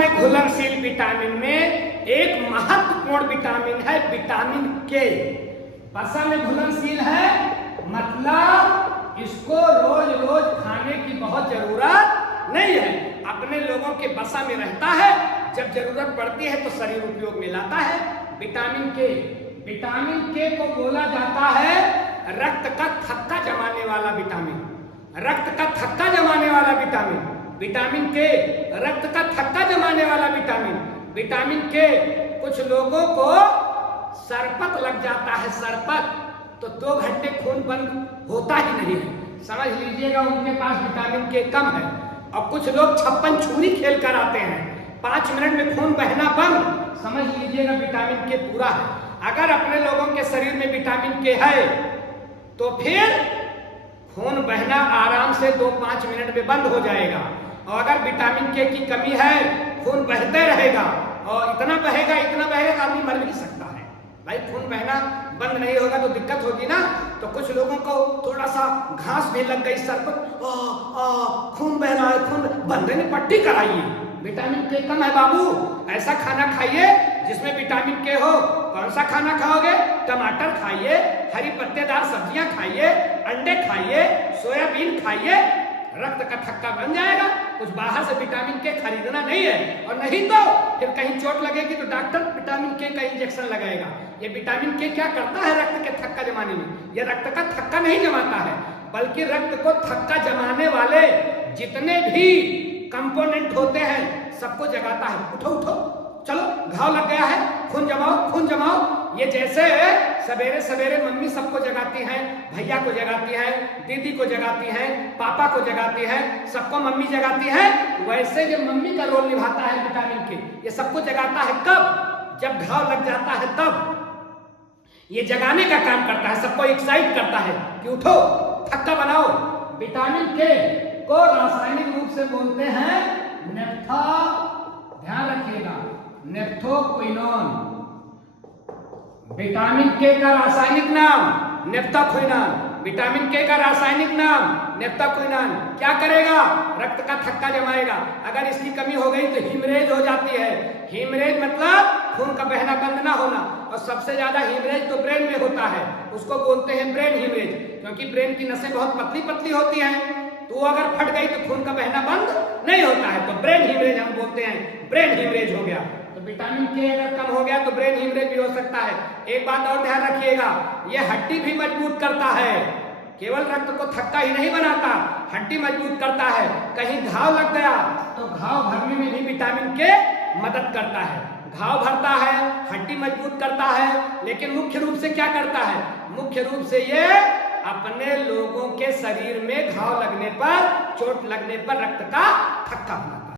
में घुलनशील विटामिन में एक महत्वपूर्ण विटामिन है विटामिन के। वसा में घुलनशील है मतलब इसको रोज रोज खाने की बहुत जरूरत नहीं है, अपने लोगों के वसा में रहता है, जब जरूरत पड़ती है तो शरीर उपयोग में लाता है। विटामिन के, विटामिन के को बोला जाता है रक्त का थक्का जमाने वाला विटामिन, रक्त का थक्का जमाने वाला विटामिन। विटामिन के रक्त का थक्का जमाने वाला विटामिन। विटामिन के कुछ लोगों को सरपत लग जाता है, सरपत, तो 2 घंटे खून बंद होता ही नहीं है, समझ लीजिएगा उनके पास विटामिन के कम है। और कुछ लोग 56 छुरी खेल कर आते हैं, 5 मिनट में खून बहना बंद, समझ लीजिएगा विटामिन के पूरा है। अगर अपने लोगों के शरीर में विटामिन के है तो फिर खून बहना आराम से 2-5 मिनट में बंद हो जाएगा। और अगर विटामिन के की कमी है, खून बहते रहेगा और इतना बहेगा आदमी मर भी सकता है। भाई खून बहना बंद नहीं होगा तो दिक्कत होगी ना। तो कुछ लोगों को थोड़ा सा घास भी लग गई सर पर, खून बह रहा है, खून बंदे ने पट्टी कराइए, विटामिन के कम है बाबू। ऐसा खाना खाइए जिसमें विटामिन के हो। कौन सा खाना खाओगे? टमाटर खाइए, हरी पत्तेदार सब्जियां खाइए, अंडे खाइए, सोयाबीन खाइए, रक्त का थक्का बन जाएगा। कुछ बाहर से विटामिन के खरीदना नहीं है, और नहीं तो फिर कहीं चोट लगेगी तो डॉक्टर विटामिन के का इंजेक्शन लगाएगा। ये विटामिन के क्या करता है रक्त के थक्का जमाने में? ये रक्त का थक्का नहीं जमाता है, बल्कि रक्त को थक्का जमाने वाले जितने भी कंपोनेंट होते हैं सबको जगाता है। उठो उठो, चलो घाव लग गया है, खून जमाओ, खून जमाओ। ये जैसे सवेरे सवेरे मम्मी सबको जगाती हैं, भैया को जगाती है, दीदी को जगाती है, पापा को जगाती है, सबको मम्मी जगाती है, वैसे ये मम्मी का रोल निभाता है विटामिन के। ये सबको जगाता है कब? जब घाव लग जाता है तब ये जगाने का काम करता है, सबको एक्साइट करता है कि उठो, थक्का बनाओ। विटामिन के को रासायनिक रूप से बोलते हैं नेफ्था, ध्यान रखिएगा, नेफ्थोक्विनोन। विटामिन के का रासायनिक नाम नेफ्थोक्विनोन, विटामिन के का रासायनिक नाम नेफ्थोक्विनोन। क्या करेगा? रक्त का थक्का जमाएगा। अगर इसकी कमी हो गई तो हीमरेज हो जाती है। हीमरेज मतलब खून का बहना बंद ना होना, और सबसे ज्यादा हीमरेज तो ब्रेन में होता है, उसको बोलते हैं ब्रेन हीमरेज, क्योंकि ब्रेन की नसें बहुत पतली पतली होती हैं, तो अगर फट गई तो खून का बहना बंद नहीं होता है, तो ब्रेन हीमरेज हम बोलते हैं, ब्रेन हीमरेज हो गया। तो विटामिन के अगर कम हो गया तो ब्रेन हीमरेज भी हो सकता है। एक बात और ध्यान रखिएगा, ये हड्डी भी मजबूत करता है, केवल रक्त को थक्का ही नहीं बनाता, हड्डी मजबूत करता है। कहीं घाव लग गया तो घाव भरने में भी विटामिन के मदद करता है। घाव भरता है, हड्डी मजबूत करता है, लेकिन मुख्य रूप से क्या करता है? मुख्य रूप से ये अपने लोगों के शरीर में घाव लगने पर, चोट लगने पर रक्त का थक्का बनाता है।